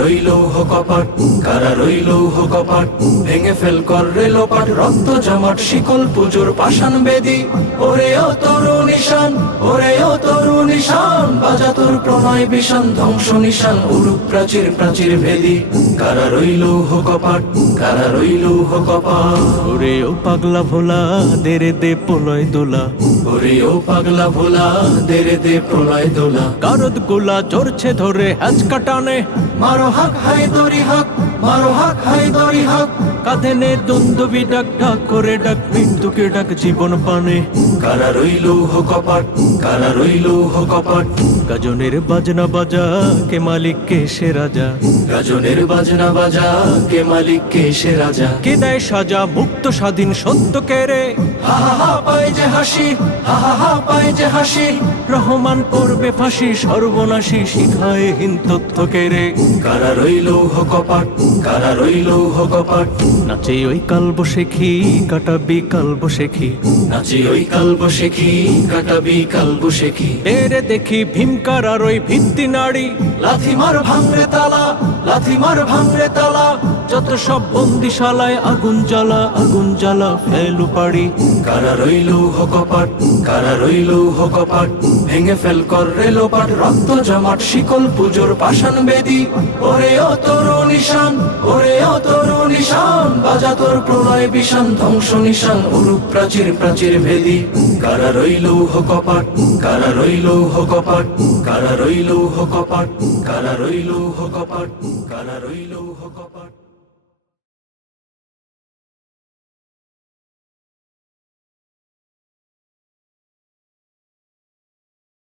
কারা রইল হো কপাট কারা রইল হো কপাট, ভেঙে ফেল কর রেলোপাট রক্ত জমাট, শিকল পুজোর পাষাণ বেদি। ওরে ও তরু নিশান ওরে ও তরু নিশান বাজা তোর প্রণয় বিষান ধ্বংস নিশান উরুপ প্রাচীর প্রাচীর ভেদি। কারা রইল হকপাট কপাট কারা রইল কপাট। ওরে ও পাগলা ভোলা দেরে দে প্রলয় দোলা। ওরে ও পাগলা ভোলা দেরে দে প্রলয় দোলা। কারদ গোলা চড়ছে ধরে হ্যাচ কাটানে। মারো হাক হাই দরি হাক। মারো কাঁধে নে দ্বন্দ্বী ডাক করে ডাক মৃত্যুকে ডাক জীবন পানে কারা রইল হো কপাট কারা রইল হো কপাট। গাজনের বাজনা বাজা, কে মালিক, কে সে রাজা। গাজনের বাজনা বাজা, কে মালিক, কে সে রাজা। কে দেয় সাজা, মুক্ত স্বাধীন সত্য কেরে হা হা হা, পায় যে হাসি, হা হা পায় যে হাসি। রহমান করবে ফাঁসি, সর্বনাশী শিখায় হিন তথ্য কেরে কারা রইল হো কপাট কারা রইল কপাট নাচে ওই কালব শেখি কাটাবি কালব শেখি। নাচে ওই কালব শেখি কাটাবি কালব শেখি। এরে দেখি ভীমকার আর ওই ভিত্তি নাড়ি। লাথি মার ভাঙরে তালা লাথি মার ভাঙরে তালা যত সব বন্দিশালায় আগুন জ্বালা আগুন জ্বালা ফেলু পাড়ি। কারা রইল হকপাট, কারা রইল হকপাট, ভেঙে ফেল কর রেলোপাট রক্ত জমাট, শিকল পুজোর পাষাণ বেদি। ওরে ও নিশান, ওরে ও নিশান, বাজা প্রলয় বিষান, ধ্বংস নিশান উরুপ প্রাচীর প্রাচীর ভেদি। কারা রইল হো কপাট কারা রইল হো কপাট কারা রইল হো কপাট কারা রইল হো কপাট কারা রইল হো কপাট